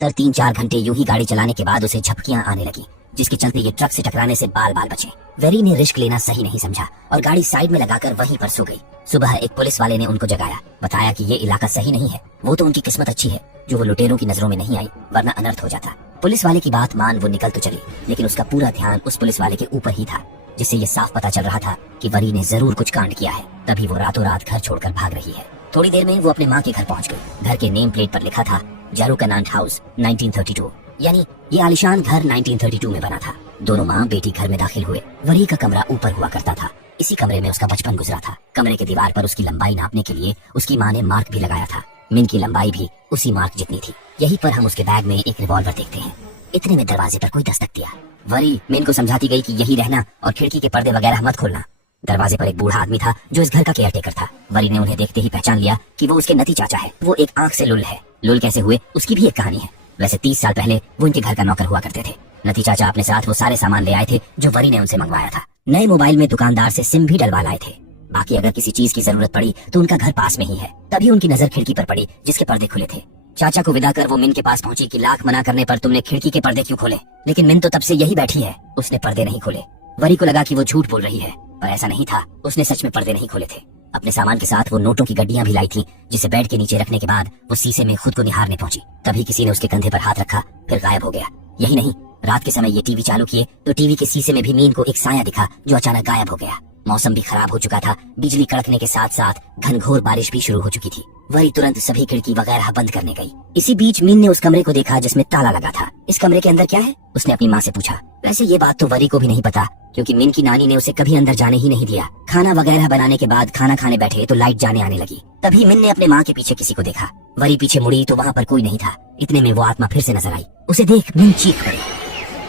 दर 3-4 घंटे यूं ही गाड़ी चलाने के बाद उसे झपकियां आने लगी, जिसके चलते ये ट्रक से टकराने से बाल बाल बचे। वेरी ने रिस्क लेना सही नहीं समझा और गाड़ी साइड में लगाकर वहीं पर सो गई। सुबह एक पुलिस वाले ने उनको जगाया, बताया कि ये इलाका सही नहीं है। वो तो उनकी किस्मत अच्छी है जो वो लुटेरों की नजरों में नहीं आई, वरना अनर्थ हो जाता। पुलिस वाले की बात मान वो निकल तो चली, लेकिन उसका पूरा ध्यान उस पुलिस वाले के ऊपर ही था, जिससे ये साफ पता चल रहा था कि वरी ने जरूर कुछ कांड किया है, तभी वो रातों रात घर छोड़कर भाग रही है। थोड़ी देर में वो अपने माँ के घर पहुंच गई। घर के नेम प्लेट पर लिखा था जारूकनांट हाउस 1932, यानी ये आलिशान घर 1932 में बना था। दोनों माँ बेटी घर में दाखिल हुए। वरी का कमरा ऊपर हुआ करता था। इसी कमरे में उसका बचपन गुजरा था। कमरे के दीवार पर उसकी लंबाई नापने के लिए उसकी माँ ने मार्क भी लगाया था। मिन की लंबाई भी उसी मार्क जितनी थी। यहीं पर हम उसके बैग में एक रिवॉल्वर देखते हैं। इतने में दरवाजे पर कोई दस्तक दिया। वरी मिन को समझाती गई कि यही रहना और खिड़की के पर्दे वगैरह मत खोलना। दरवाजे पर एक बूढ़ा आदमी था जो इस घर का केयरटेकर था। वरी ने उन्हें देखते ही पहचान लिया कि वो उसके नती चाचा है। वो एक आंख से लुल है। लुल कैसे हुए उसकी भी एक कहानी है। वैसे 30 साल पहले वो इनके घर का नौकर हुआ करते थे। नती चाचा अपने साथ वो सारे सामान ले आए थे जो वरी ने उनसे मंगवाया था। नए मोबाइल में दुकानदार से सिम भी डलवा लाए थे। बाकी अगर किसी चीज की जरूरत पड़ी तो उनका घर पास में ही है। तभी उनकी नजर खिड़की पर पड़ी जिसके पर्दे खुले थे। चाचा को विदा कर वो मिन के पास पहुंची कि लाख मना करने पर तुमने खिड़की के पर्दे क्यों खोले, लेकिन मिन तो तब से यही बैठी है, उसने पर्दे नहीं खोले। वरी को लगा कि वो झूठ बोल रही है, पर ऐसा नहीं था। उसने सच में पर्दे नहीं खोले थे। अपने सामान के साथ वो नोटों की गड्डियां भी लाई थी, जिसे बेड के नीचे रखने के बाद वो शीशे में खुद को निहारने पहुंची। तभी किसी ने उसके कंधे पर हाथ रखा, फिर गायब हो गया। यही नहीं, रात के समय ये टीवी चालू किए तो टीवी के शीशे में भी मीन को एक साया दिखा जो अचानक गायब हो गया। मौसम भी खराब हो चुका था। बिजली कड़कने के साथ साथ घनघोर बारिश भी शुरू हो चुकी थी। वरी तुरंत सभी खिड़की वगैरह बंद करने गई। इसी बीच मीन ने उस कमरे को देखा जिसमें ताला लगा था। इस कमरे के अंदर क्या है, उसने अपनी माँ से पूछा। वैसे ये बात तो वरी को भी नहीं पता, क्योंकि मिन की नानी ने उसे कभी अंदर जाने ही नहीं दिया। खाना वगैरह बनाने के बाद खाना खाने बैठे तो लाइट जाने आने लगी। तभी मिन ने अपने माँ के पीछे किसी को देखा। वरी पीछे मुड़ी तो वहाँ पर कोई नहीं था। इतने में वो आत्मा फिर से नजर आई। उसे देख मिन चीख पड़ी।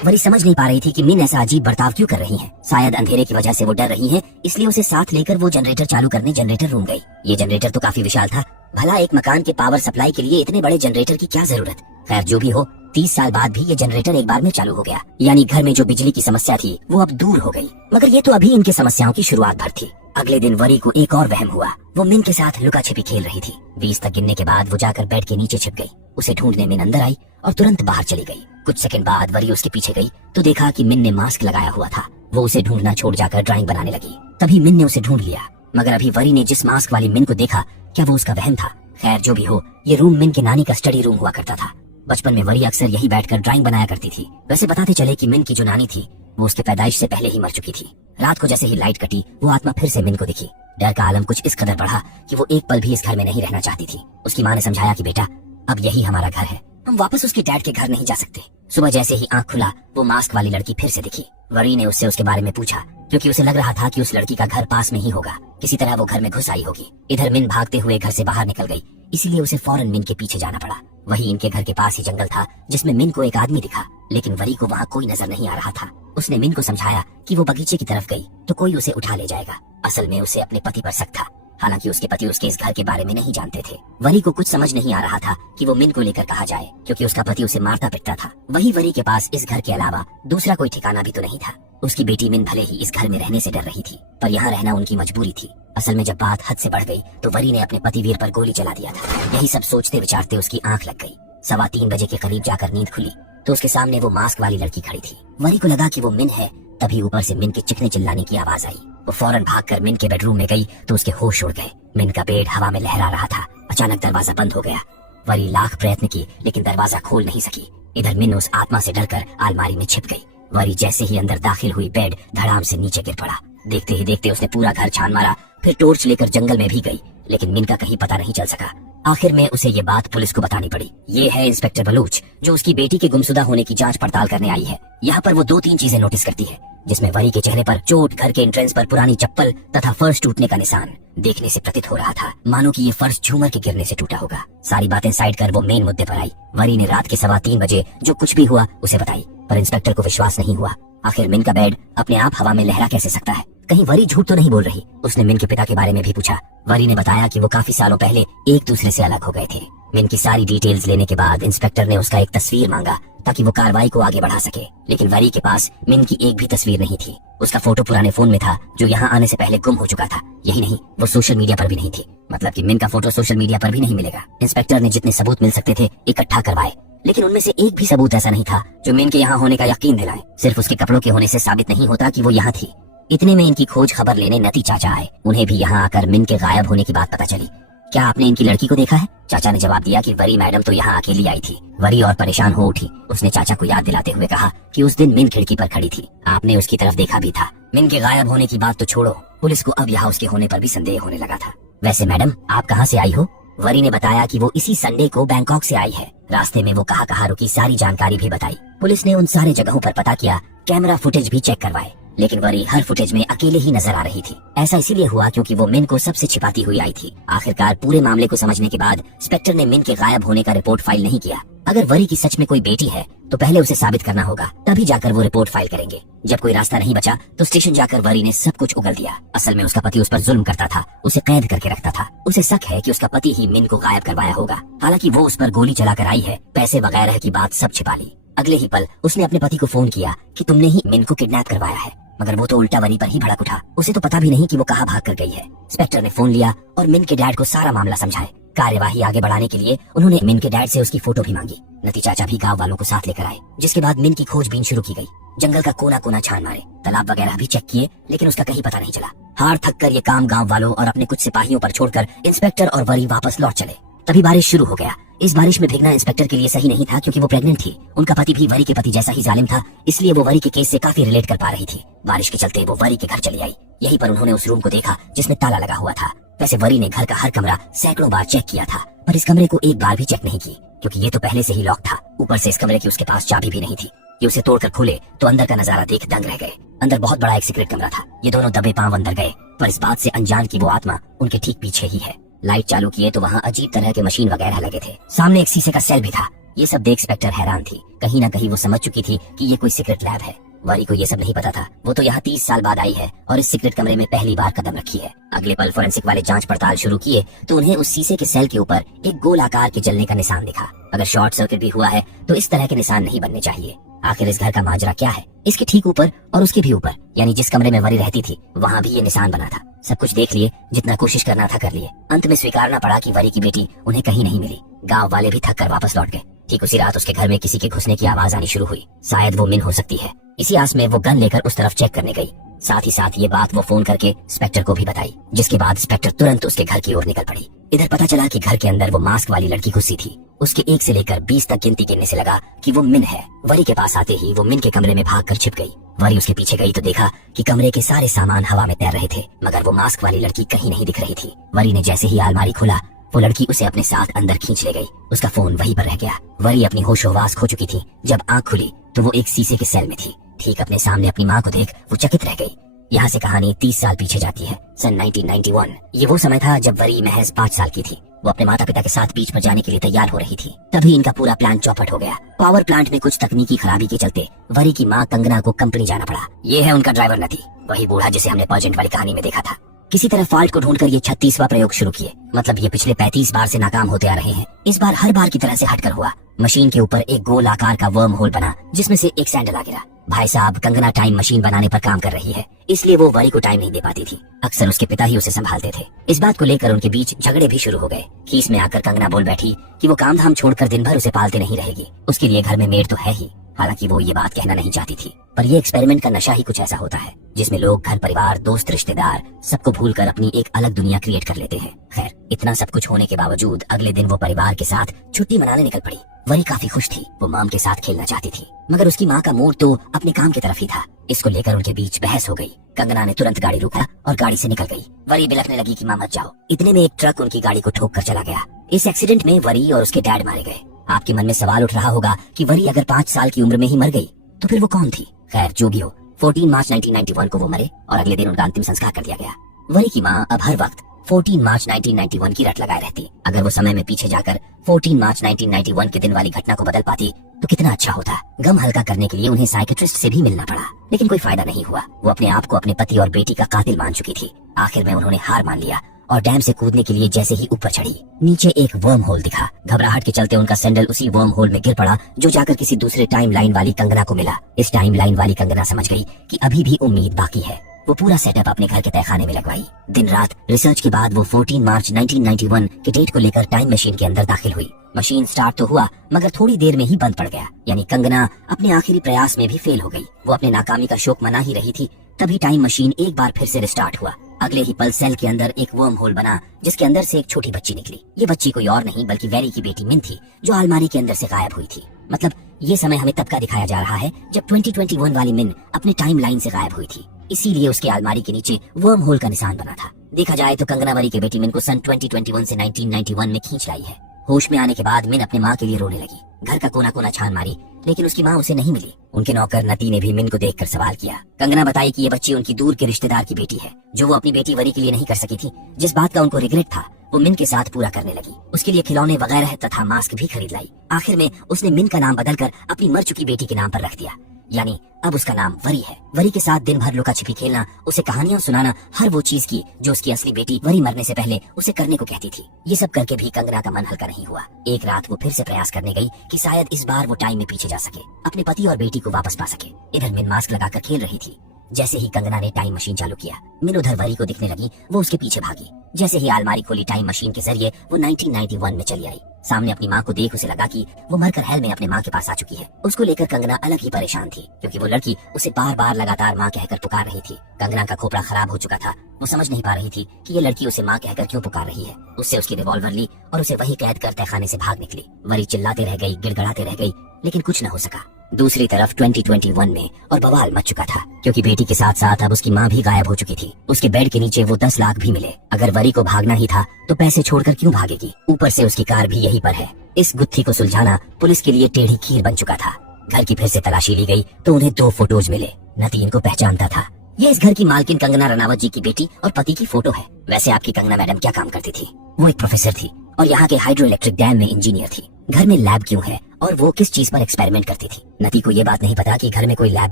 वरी समझ नहीं पा रही थी कि मिन ऐसा अजीब बर्ताव क्यों कर रही है। शायद अंधेरे की वजह से वो डर रही है, इसलिए उसे साथ लेकर वो जनरेटर चालू करने जनरेटर रूम गई। ये जनरेटर तो काफी विशाल था। भला एक मकान के पावर सप्लाई के लिए इतने बड़े जनरेटर की क्या जरूरत। खैर जो भी हो, 30 साल बाद भी ये जनरेटर एक बार में चालू हो गया, यानी घर में जो बिजली की समस्या थी वो अब दूर हो गई। मगर ये तो अभी इनके समस्याओं की शुरुआत भर थी। अगले दिन वरी को एक और वहम हुआ। वो मिन के साथ लुका छिपी खेल रही थी। 20 तक गिनने के बाद वो जाकर बेड के नीचे छिप गई। उसे ढूंढने मिन अंदर आई और तुरंत बाहर चली गई। कुछ सेकंड बाद वरी उसके पीछे गई तो देखा कि मिन ने मास्क लगाया हुआ था। वो उसे ढूंढना छोड़ जाकर ड्राइंग बनाने लगी। तभी मिन ने उसे ढूंढ लिया, मगर अभी वरी ने जिस मास्क वाली मिन को देखा, क्या वो उसका वहम था? खैर जो भी हो, ये रूम मिन के नानी का स्टडी रूम हुआ करता था। बचपन में वरी अक्सर यही बैठकर ड्राइंग बनाया करती थी। वैसे बताते चले कि मिन की जो नानी थी वो उसके पैदाइश से पहले ही मर चुकी थी। रात को जैसे ही लाइट कटी, वो आत्मा फिर से मिन को दिखी। डर का आलम कुछ इस कदर बढ़ा कि वो एक पल भी इस घर में नहीं रहना चाहती थी। उसकी माँ ने समझाया कि बेटा, अब यही हमारा घर है, हम वापस उसके डैड के घर नहीं जा सकते। सुबह जैसे ही आंख खुला, वो मास्क वाली लड़की फिर से दिखी। वरी ने उससे उसके बारे में पूछा, क्योंकि उसे लग रहा था कि उस लड़की का घर पास में ही होगा। किसी तरह वो घर में घुस आई होगी। इधर मिन भागते हुए घर से बाहर निकल गई, इसीलिए उसे फौरन मिन के पीछे जाना पड़ा। वही इनके घर के पास ही जंगल था जिसमें मिन को एक आदमी दिखा, लेकिन वरी को वहाँ कोई नजर नहीं आ रहा था। उसने मिन को समझाया कि वो बगीचे की तरफ गई तो कोई उसे उठा ले जाएगा। असल में उसे अपने पति पर शक था। हालांकि उसके पति उसके इस घर के बारे में नहीं जानते थे। वरी को कुछ समझ नहीं आ रहा था कि वो मिन को लेकर कहाँ जाए, क्योंकि उसका पति उसे मारता पिटता था। वही वरी के पास इस घर के अलावा दूसरा कोई ठिकाना भी तो नहीं था। उसकी बेटी मिन भले ही इस घर में रहने से डर रही थी, पर यहाँ रहना उनकी मजबूरी थी। असल में जब बात हद से बढ़ गई तो वरी ने अपने पति वीर पर गोली चला दिया था। यही सब सोचते विचारते उसकी आंख लग गई। 3:15 बजे के करीब जाकर नींद खुली तो उसके सामने वो मास्क वाली लड़की खड़ी थी। वरी को लगा कि वो मिन है। तभी ऊपर से मिन के चिखने चिल्लाने की आवाज आई। वो फौरन भागकर मिन के बेडरूम में गई तो उसके होश उड़ गए। मिन का बेड हवा में लहरा रहा था। अचानक दरवाजा बंद हो गया। वरी लाख प्रयत्न की, लेकिन दरवाजा खोल नहीं सकी। इधर मिन उस आत्मा से डरकर अलमारी में छिप गई। वरी जैसे ही अंदर दाखिल हुई, बेड धड़ाम से नीचे गिर पड़ा। देखते ही देखते उसने पूरा घर छान मारा, फिर टॉर्च लेकर जंगल में भी गई, लेकिन मिन का कहीं पता नहीं चल सका। आखिर में उसे ये बात पुलिस को बतानी पड़ी। ये है इंस्पेक्टर बलूच, जो उसकी बेटी के गुमशुदा होने की जांच पड़ताल करने आई है। यहाँ पर वो 2-3 चीजें नोटिस करती है, जिसमें वरी के चेहरे पर चोट, घर के एंट्रेंस पर पुरानी चप्पल तथा फर्श टूटने का निशान। देखने से प्रतीत हो रहा था मानो कि ये फर्श झूमर के गिरने से टूटा होगा। सारी बातें साइड कर वो मेन मुद्दे पर आई। वरी ने रात के 3:15 बजे जो कुछ भी हुआ उसे बताई, पर इंस्पेक्टर को विश्वास नहीं हुआ। आखिर मिन का बेड अपने आप हवा में लहरा कैसे सकता है? कहीं वरी झूठ तो नहीं बोल रही? उसने मिन के पिता के बारे में भी पूछा। वरी ने बताया कि वो काफी सालों पहले एक दूसरे से अलग हो गए थे। मिन की सारी डिटेल्स लेने के बाद इंस्पेक्टर ने उसका एक तस्वीर मांगा ताकि वो कार्रवाई को आगे बढ़ा सके, लेकिन वरी के पास मिन की एक भी तस्वीर नहीं थी। उसका फोटो पुराने फोन में था जो यहाँ आने से पहले गुम हो चुका था। यही नहीं, वो सोशल मीडिया पर भी नहीं थी। मतलब कि मिन का फोटो सोशल मीडिया पर भी नहीं मिलेगा। इंस्पेक्टर ने जितने सबूत मिल सकते थे इकट्ठा करवाए, लेकिन उनमें से एक भी सबूत ऐसा नहीं था जो मिन के यहाँ होने का यकीन दिलाए। सिर्फ उसके कपड़ों के होने से साबित नहीं होता कि वो यहाँ थी। इतने में इनकी खोज खबर लेने नती चाचा आए। उन्हें भी यहाँ आकर मिन के गायब होने की बात पता चली। क्या आपने इनकी लड़की को देखा है? चाचा ने जवाब दिया कि वरी मैडम तो यहाँ अकेली आई थी। वरी और परेशान हो उठी। उसने चाचा को याद दिलाते हुए कहा कि उस दिन मिन खिड़की पर खड़ी थी, आपने उसकी तरफ देखा भी था। मिन के गायब होने की बात तो छोड़ो, पुलिस को अब यहाँ उसके होने पर भी संदेह होने लगा था। वैसे मैडम आप कहाँ से आई हो? वरी ने बताया कि वो इसी संडे को बैंकॉक से आई है। रास्ते में वो कहाँ रुकी सारी जानकारी भी बताई। पुलिस ने उन सारे जगहों पर पता किया, कैमरा फुटेज भी चेक करवाए, लेकिन वरी हर फुटेज में अकेले ही नजर आ रही थी। ऐसा इसीलिए हुआ क्योंकि वो मिन को सबसे छिपाती हुई आई थी। आखिरकार पूरे मामले को समझने के बाद इंस्पेक्टर ने मिन के गायब होने का रिपोर्ट फाइल नहीं किया। अगर वरी की सच में कोई बेटी है तो पहले उसे साबित करना होगा, तभी जाकर वो रिपोर्ट फाइल करेंगे। जब कोई रास्ता नहीं बचा तो स्टेशन जाकर वरी ने सब कुछ उगल दिया। असल में उसका पति उस पर जुल्म करता था, उसे कैद करके रखता था। उसे शक है कि उसका पति ही मिन को गायब करवाया होगा। हालांकि वो उस पर गोली चलाकर आई है, पैसे वगैरह की बात सब छिपा ली। अगले ही पल उसने अपने पति को फोन किया कि तुमने ही मिन को किडनैप करवाया है, मगर वो तो उल्टा वरी पर ही भड़क उठा। उसे तो पता भी नहीं कि वो कहाँ भाग कर गई है। इंस्पेक्टर ने फोन लिया और मिन के डैड को सारा मामला समझाए। कार्यवाही आगे बढ़ाने के लिए उन्होंने मिन के डैड से उसकी फोटो भी मांगी। नती चाचा भी गांव वालों को साथ लेकर आए, जिसके बाद मिन की खोजबीन शुरू की गई। जंगल का कोना कोना छान मारे, तालाब वगैरह भी चेक किए, लेकिन उसका कहीं पता नहीं चला। हार थक कर ये काम गाँव वालों और अपने कुछ सिपाहियों पर छोड़कर इंस्पेक्टर और वरी वापस लौट चले। तभी बारिश शुरू हो गया। इस बारिश में भीगना इंस्पेक्टर के लिए सही नहीं था क्योंकि वो प्रेग्नेंट थी। उनका पति भी वरी के पति जैसा ही जालिम था, इसलिए वो वरी के केस से काफी रिलेट कर पा रही थी। बारिश के चलते वो वरी के घर चली आई। यहीं पर उन्होंने उस रूम को देखा जिसमें ताला लगा हुआ था। वैसे वरी ने घर का हर कमरा सैकड़ों बार चेक किया था, पर इस कमरे को एक बार भी चेक नहीं की क्योंकि ये तो पहले से ही लॉक था। ऊपर से इस कमरे की उसके पास चाबी भी नहीं थी। ये उसे तोड़कर खोले तो अंदर का नजारा देख दंग रह गए। अंदर बहुत बड़ा एक सीक्रेट कमरा था। ये दोनों दबे पांव अंदर गए, पर इस बात से अनजान की वो आत्मा उनके ठीक पीछे ही है। लाइट चालू किए तो वहाँ अजीब तरह के मशीन वगैरह लगे थे। सामने एक शीशे का सेल भी था। ये सब देख इंस्पेक्टर हैरान थी। कहीं ना कहीं वो समझ चुकी थी कि ये कोई सीक्रेट लैब है। वरी को ये सब नहीं पता था। वो तो यहाँ 30 साल बाद आई है और इस सीक्रेट कमरे में पहली बार कदम रखी है। अगले पल फोरेंसिक वाले जांच पड़ताल शुरू किए तो उन्हें उस शीशे के सेल के ऊपर एक गोल आकार के जलने का निशान दिखा। अगर शॉर्ट सर्किट भी हुआ है तो इस तरह के निशान नहीं बनने चाहिए। आखिर इस घर का माजरा क्या है? इसके ठीक ऊपर और उसके भी ऊपर, यानी जिस कमरे में वरी रहती थी वहाँ भी ये निशान बना था। सब कुछ देख लिए, जितना कोशिश करना था कर लिए। अंत में स्वीकारना पड़ा कि वरी की बेटी उन्हें कहीं नहीं मिली। गांव वाले भी थक कर वापस लौट गए। ठीक उसी रात उसके घर में किसी के घुसने की आवाज आनी शुरू हुई। शायद वो मिन हो सकती है। इसी आस में वो गन लेकर उस तरफ चेक करने गई। साथ ही साथ ये बात वो फोन करके इंस्पेक्टर को भी बताई, जिसके बाद इंस्पेक्टर तुरंत उसके घर की ओर निकल पड़ी। इधर पता चला कि घर के अंदर वो मास्क वाली लड़की घुसी थी। उसके 1 से लेकर 20 तक गिनती गिनने से लगा कि वो मिन है। वरी के पास आते ही वो मिन के कमरे में भागकर छिप गई। वरी उसके पीछे गई तो देखा कि कमरे के सारे सामान हवा में तैर रहे थे, मगर वो मास्क वाली लड़की कहीं नहीं दिख रही थी। वरी ने जैसे ही अलमारी खोला, वो लड़की उसे अपने साथ अंदर खींच ले गई। उसका फोन वहीं पर रह गया। वरी अपनी होशोहवास खो चुकी थी। जब आंख खुली तो वो एक शीशे के सेल में थी। ठीक अपने सामने अपनी माँ को देख वो चकित रह गई। यहाँ से कहानी 30 साल पीछे जाती है, सन 1991। ये वो समय था जब वरी महज 5 साल की थी। वो अपने माता पिता के साथ बीच पर जाने के लिए तैयार हो रही थी। तभी इनका पूरा प्लान चौपट हो गया। पावर प्लांट में कुछ तकनीकी खराबी के चलते वरी की माँ कंगना को कंपनी जाना पड़ा। ये है उनका ड्राइवर नथी, वही बूढ़ा जिसे हमने पर्जेंट वाली कहानी में देखा था। किसी तरह फॉल्ट को ढूंढकर ये 36वां प्रयोग शुरू किए। मतलब ये पिछले 35 बार से नाकाम होते आ रहे हैं। इस बार हर बार की तरह से हटकर हुआ। मशीन के ऊपर एक गोल आकार का वर्म होल बना जिसमें से एक सैंडल आ गिरा। भाई साहब, कंगना टाइम मशीन बनाने पर काम कर रही है, इसलिए वो वरी को टाइम नहीं दे पाती थी। अक्सर उसके पिता ही उसे संभालते थे। इस बात को लेकर उनके बीच झगड़े भी शुरू हो गए। खीस में आकर कंगना बोल बैठी कि वो काम धाम छोड़कर दिन भर उसे पालते नहीं रहेगी। उसके लिए घर में मेड तो है ही। हालांकि वो ये बात कहना नहीं चाहती थी, पर ये एक्सपेरिमेंट का नशा ही कुछ ऐसा होता है जिसमें लोग घर परिवार दोस्त रिश्तेदार सबको भूलकर अपनी एक अलग दुनिया क्रिएट कर लेते हैं। खैर, इतना सब कुछ होने के बावजूद अगले दिन वो परिवार के साथ छुट्टी मनाने निकल पड़ी। वरी काफी खुश थी। वो मॉम के साथ खेलना चाहती थी, मगर उसकी माँ का मूड तो अपने काम की तरफ ही था। इसको लेकर उनके बीच बहस हो गई। कंगना ने तुरंत गाड़ी रोका और गाड़ी से निकल गई। वरी बिलखने लगी कि माँ मत जाओ। इतने में एक ट्रक उनकी गाड़ी को ठोक कर चला गया। इस एक्सीडेंट में वरी और उसके डैड मारे गए। आपके मन में सवाल उठ रहा होगा कि वरी अगर 5 साल की उम्र में ही मर गई तो फिर वो कौन थी? खैर, जो भी हो, 14 मार्च 1991 को वो मरे और अगले दिन उनका अंतिम संस्कार कर दिया गया। वरी की माँ अब हर वक्त 14 मार्च 1991 की रट लगाए रहती। अगर वो समय में पीछे जाकर 14 मार्च 1991 के दिन वाली घटना को बदल पाती तो कितना अच्छा होता। गम हल्का करने के लिए उन्हें साइकियाट्रिस्ट से भी मिलना पड़ा, लेकिन कोई फायदा नहीं हुआ। वो अपने आप को अपने पति और बेटी का कातिल मान चुकी थी। आखिर में उन्होंने हार मान लिया और डैम से कूदने के लिए जैसे ही ऊपर चढ़ी, नीचे एक वर्म होल दिखा। घबराहट के चलते उनका सैंडल उसी वर्म होल में गिर पड़ा, जो जाकर किसी दूसरे टाइम लाइन वाली कंगना को मिला। इस टाइम लाइन वाली कंगना समझ गई कि अभी भी उम्मीद बाकी है। वो पूरा सेटअप अपने घर के तहखाने में लगवाई। दिन रात रिसर्च के बाद वो 14 मार्च 1991 के डेट को लेकर टाइम मशीन के अंदर दाखिल हुई। मशीन स्टार्ट तो हुआ मगर थोड़ी देर में ही बंद पड़ गया, यानी कंगना अपने आखिरी प्रयास में भी फेल हो गई। वो अपने नाकामी का शोक मना ही रही थी, तभी टाइम मशीन एक बार फिर से रिस्टार्ट हुआ। अगले ही पल सेल के अंदर एक वर्म होल बना जिसके अंदर से एक छोटी बच्ची निकली। ये बच्ची कोई और नहीं बल्कि वेरी की बेटी मिन थी, जो अलमारी के अंदर से गायब हुई थी। मतलब ये समय हमें तब का दिखाया जा रहा है जब 2021 वाली मिन अपने टाइम लाइन से गायब हुई थी, इसीलिए उसके अलमारी के नीचे वर्म होल का निशान बना था। देखा जाए तो कंगना वरी के बेटी मिन को सन 2021 से 1991 में खींच लाई है। होश में आने के बाद मिन अपने माँ के लिए रोने लगी। घर का कोना कोना छान मारी लेकिन उसकी माँ उसे नहीं मिली। उनके नौकर नती ने भी मिन को देखकर सवाल किया। कंगना बताई कि ये बच्ची उनकी दूर के रिश्तेदार की बेटी है, जो वो अपनी बेटी वरी के लिए नहीं कर सकी थी। जिस बात का उनको रिग्रेट था वो मिन के साथ पूरा करने लगी। उसके लिए खिलौने वगैरह तथा मास्क भी खरीद लाई। आखिर में उसने मिन का नाम बदलकर अपनी मर चुकी बेटी के नाम पर रख दिया, यानी अब उसका नाम वरी है। वरी के साथ दिन भर लुका छिपी खेलना, उसे कहानियां सुनाना, हर वो चीज की जो उसकी असली बेटी वरी मरने से पहले उसे करने को कहती थी। ये सब करके भी कंगना का मन हल्का नहीं हुआ। एक रात वो फिर से प्रयास करने गई कि शायद इस बार वो टाइम में पीछे जा सके, अपने पति और बेटी को वापस पा सके। इधर मिन मास्क लगाकर खेल रही थी। जैसे ही कंगना ने टाइम मशीन चालू किया, मिन उधर वरी को दिखने लगी। वो उसके पीछे भागी। जैसे ही अलमारी खोली टाइम मशीन के जरिए वो 1991 में चली आई। सामने अपनी माँ को देख उसे लगा कि वो मरकर हेल में अपने माँ के पास आ चुकी है। उसको लेकर कंगना अलग ही परेशान थी, क्योंकि वो लड़की उसे बार बार लगातार माँ कहकर पुकार रही थी। कंगना का खोपड़ा खराब हो चुका था। वो समझ नहीं पा रही थी कि ये लड़की उसे माँ कहकर क्यों पुकार रही है। उससे उसकी रिवॉल्वर ली और उसे वही कैद कर तहखाने से भाग निकली। वरी चिल्लाते रह गई, गिड़गड़ाते रह गई, लेकिन कुछ न हो सका। दूसरी तरफ 2021 में और बवाल मच चुका था, क्योंकि बेटी के साथ साथ अब उसकी माँ भी गायब हो चुकी थी। उसके बेड के नीचे वो 10 लाख भी मिले। अगर वरी को भागना ही था तो पैसे छोड़कर क्यों भागेगी? ऊपर से उसकी कार भी यहीं पर है। इस गुत्थी को सुलझाना पुलिस के लिए टेढ़ी खीर बन चुका था। घर की फिर से तलाशी ली गई तो उन्हें 2 फोटोज मिले। नती इनको पहचानता था। ये इस घर की मालकिन कंगना रनावत जी की बेटी और पति की फोटो है। वैसे आपकी कंगना मैडम क्या काम करती थी? वो एक प्रोफेसर थी और यहाँ के हाइड्रो इलेक्ट्रिक डैम में इंजीनियर थी। घर में लैब क्यों है और वो किस चीज पर एक्सपेरिमेंट करती थी? नती को ये बात नहीं पता कि घर में कोई लैब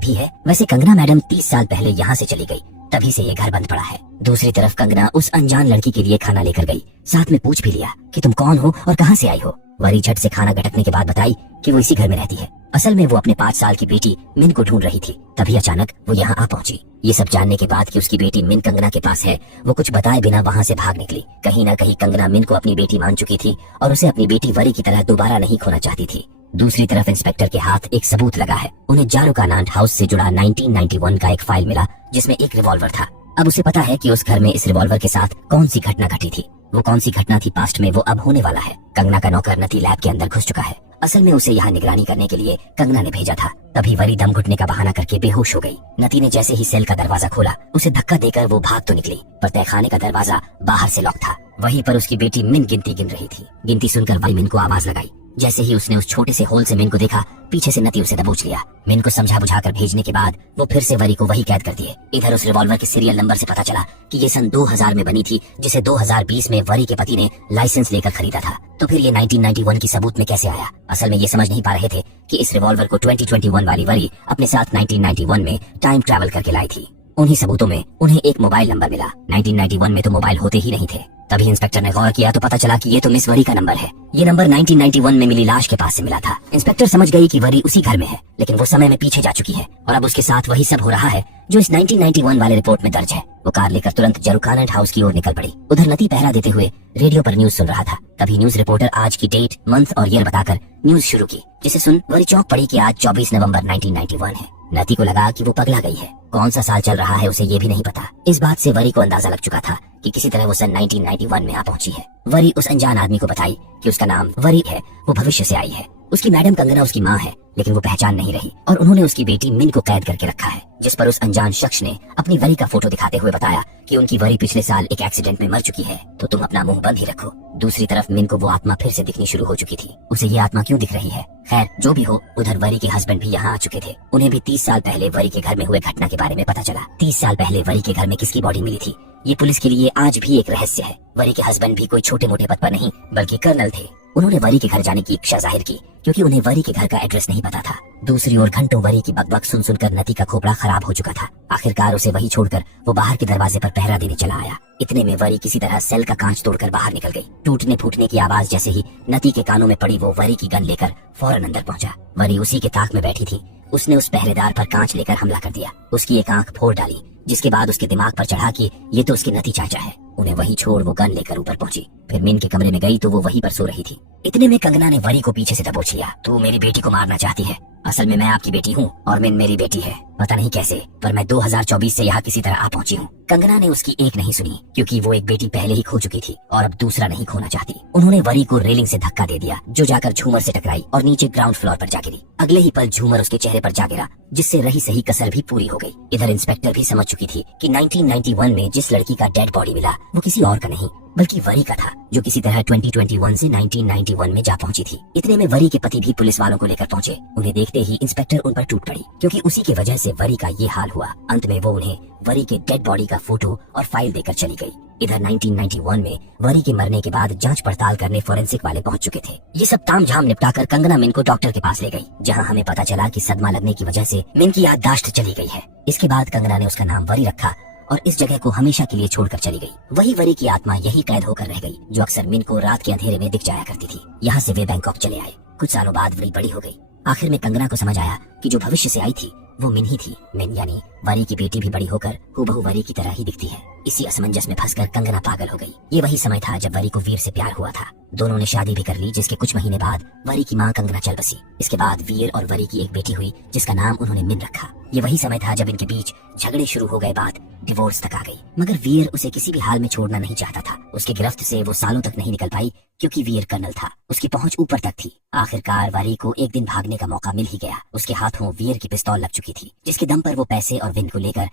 भी है। वैसे कंगना मैडम 30 साल पहले यहाँ से चली गई, तभी से ये घर बंद पड़ा है। दूसरी तरफ कंगना उस अनजान लड़की के लिए खाना लेकर गई। साथ में पूछ भी लिया कि तुम कौन हो और कहाँ से आई हो। वरी झट से खाना गटकने के बाद बताई कि वो इसी घर में रहती है। असल में वो अपने 5 साल की बेटी मिन को ढूंढ रही थी। तभी अचानक वो यहाँ आ पहुंची। ये सब जानने के बाद कि उसकी बेटी मिन कंगना के पास है, वो कुछ बताए बिना वहाँ से भाग निकली। कहीं ना कहीं कंगना मिन को अपनी बेटी मान चुकी थी और उसे अपनी बेटी वरी की तरह दोबारा नहीं खोना चाहती थी। दूसरी तरफ इंस्पेक्टर के हाथ एक सबूत लगा है। उन्हें जारुकानांड हाउस से जुड़ा 1991 का एक फाइल मिला जिसमें एक रिवॉल्वर था। अब उसे पता है कि उस घर में इस रिवॉल्वर के साथ कौन सी घटना घटी थी। वो कौन सी घटना थी पास्ट में, वो अब होने वाला है। कंगना का नौकर नती लैब के अंदर घुस चुका है। असल में उसे यहाँ निगरानी करने के लिए कंगना ने भेजा था। तभी वरी दम घुटने का बहाना करके बेहोश हो गई। नती ने जैसे ही सेल का दरवाजा खोला, उसे धक्का देकर वो भाग तो निकली, पर तहखाने का दरवाजा बाहर से लॉक था। वहीं पर उसकी बेटी मिन गिनती गिन रही थी। गिनती सुनकर वरी मिन को आवाज लगाई। जैसे ही उसने उस छोटे से होल से मिन को देखा, पीछे से नती उसे दबोच लिया। मिन को समझा बुझाकर भेजने के बाद वो फिर से वरी को वही कैद कर दिए। इधर उस रिवॉल्वर के सीरियल नंबर से पता चला कि ये सन 2000 में बनी थी, जिसे 2020 में वरी के पति ने लाइसेंस लेकर खरीदा था। तो फिर ये 1991 की सबूत में कैसे आया? असल में ये समझ नहीं पा रहे थे कि इस रिवॉल्वर को 2021 वाली वरी अपने साथ 1991 में टाइम ट्रैवल करके लाई थी। उन्हीं सबूतों में उन्हें एक मोबाइल नंबर मिला। 1991 में तो मोबाइल होते ही नहीं थे। तभी इंस्पेक्टर ने गौर किया तो पता चला कि ये तो मिस वरी का नंबर है। ये नंबर 1991 में मिली लाश के पास से मिला था। इंस्पेक्टर समझ गई कि वरी उसी घर में है, लेकिन वो समय में पीछे जा चुकी है और अब उसके साथ वही सब हो रहा है जो इस 1991 वाले रिपोर्ट में दर्ज है। वो कार लेकर तुरंत जारुकानांड हाउस की ओर निकल पड़ी। उधर नती पहरा देते हुए रेडियो पर न्यूज सुन रहा था। तभी न्यूज रिपोर्टर आज की डेट, मंथ और ईयर बताकर न्यूज शुरू की, जिसे सुन वरी चौंक पड़ी कि आज 24 नवंबर 1991 है। नती को लगा कि वो पगला गई है। कौन सा साल चल रहा है उसे ये भी नहीं पता। इस बात से वरी को अंदाजा लग चुका था कि किसी तरह वो सन 1991 में आ पहुंची है। वरी उस अनजान आदमी को बताई कि उसका नाम वरी है, वो भविष्य से आई है। उसकी मैडम कंगना उसकी माँ है, लेकिन वो पहचान नहीं रही और उन्होंने उसकी बेटी मिन को कैद करके रखा है। जिस पर उस अनजान शख्स ने अपनी वरी का फोटो दिखाते हुए बताया कि उनकी वरी पिछले साल एक एक्सीडेंट में मर चुकी है, तो तुम अपना मुंह बंद ही रखो। दूसरी तरफ मिन को वो आत्मा फिर से दिखनी शुरू हो चुकी थी। उसे ये आत्मा क्यों दिख रही है? खैर जो भी हो, उधर वरी के हस्बैंड भी यहाँ आ चुके थे। उन्हें भी 30 साल पहले वरी के घर में हुए घटना के बारे में पता चला। 30 साल पहले वरी के घर में किसकी बॉडी मिली थी, ये पुलिस के लिए आज भी एक रहस्य है। वरी के हस्बैंड भी कोई छोटे मोटे पद पर नहीं बल्कि कर्नल थे। उन्होंने वरी के घर जाने की इच्छा जाहिर की क्योंकि उन्हें वरी के घर का एड्रेस नहीं पता था। दूसरी ओर घंटों वरी की बकबक सुन सुनकर नती का खोपड़ा खराब हो चुका था। आखिरकार उसे वही छोड़कर वो बाहर के दरवाजे पर पहरा देने चला आया। इतने में वरी किसी तरह सेल का कांच तोड़कर बाहर निकल गई। टूटने फूटने की आवाज जैसे ही नती के कानों में पड़ी, वो वरी की गन लेकर फौरन अंदर पहुंचा। वरी उसी के ताक में बैठी थी। उसने उस पहरेदार पर कांच लेकर हमला कर दिया। उसकी एक आंख फोड़ डाली। जिसके बाद उसके दिमाग पर चढ़ा कि ये तो उसके नती चाचा है। उन्हें वही छोड़ वो गन लेकर ऊपर पहुंची। फिर मिन के कमरे में गई तो वो वहीं पर सो रही थी। इतने में कंगना ने वरी को पीछे से दबोच लिया। तू मेरी बेटी को मारना चाहती है? असल में मैं आपकी बेटी हूँ और मिन मेरी बेटी है। पता नहीं कैसे पर मैं 2024 से यहाँ किसी तरह आ पहुंची हूँ। कंगना ने उसकी एक नहीं सुनी क्योंकि वो एक बेटी पहले ही खो चुकी थी और अब दूसरा नहीं खोना चाहती। उन्होंने वरी को रेलिंग से धक्का दे दिया जो जाकर झूमर से टकराई और नीचे ग्राउंड फ्लोर पर जा गिरी। अगले ही पल झूमर उसके चेहरे पर जा गिरा जिससे रही सही कसर भी पूरी हो गई। इधर इंस्पेक्टर भी समझ चुकी थी कि 1991 में जिस लड़की का डेड बॉडी मिला वो किसी और का नहीं बल्कि वरी का था जो किसी तरह 2021 से 1991 में जा पहुंची थी। इतने में वरी के पति भी पुलिस वालों को लेकर पहुंचे। उन्हें देखते ही इंस्पेक्टर उन पर टूट पड़ी क्योंकि उसी की वजह से वरी का ये हाल हुआ। अंत में वो उन्हें वरी के डेड बॉडी का फोटो और फाइल देकर चली गई। इधर 1991 में वरी के मरने के बाद जांच पड़ताल करने फोरेंसिक वाले पहुंच चुके थे। ये सब तामझाम निपटाकर कंगना मिन को डॉक्टर के पास ले गई जहां हमें पता चला कि सदमा लगने की वजह से मिन की याददाश्त चली गई है। इसके बाद कंगना ने उसका नाम वरी रखा और इस जगह को हमेशा के लिए छोड़कर चली गई। वही वरी की आत्मा यही कैद होकर रह गई जो अक्सर मिन को रात के अंधेरे में दिख जाया करती थी। यहाँ से वे बैंकॉक चले आए। कुछ सालों बाद वरी बड़ी हो गई। आखिर में कंगना को समझ आया कि जो भविष्य से आई थी वो मिन ही थी। मिन यानी वरी की बेटी भी बड़ी होकर हूबहू वरी की तरह ही दिखती है। इसी असमंजस में फंसकर कंगना पागल हो गई। ये वही समय था जब वरी को वीर से प्यार हुआ था। दोनों ने शादी भी कर ली जिसके कुछ महीने बाद वरी की मां कंगना चल बसी। इसके बाद वीर और वरी की एक बेटी हुई जिसका नाम उन्होंने मिन रखा। ये वही समय था जब इनके बीच झगड़े शुरू हो गए, बात डिवोर्स तक आ गई। मगर वीर उसे किसी भी हाल में छोड़ना नहीं चाहता था। उसके गिरफ्त से वो सालों तक नहीं निकल पाई क्योंकि वीर कर्नल था। उसकी पहुंच ऊपर तक थी। आखिरकार वरी को एक दिन भागने का मौका मिल ही गया। उसके हाथों वीर की पिस्तौल लग चुकी थी जिसके दम पर वो पैसे और विन को लेकर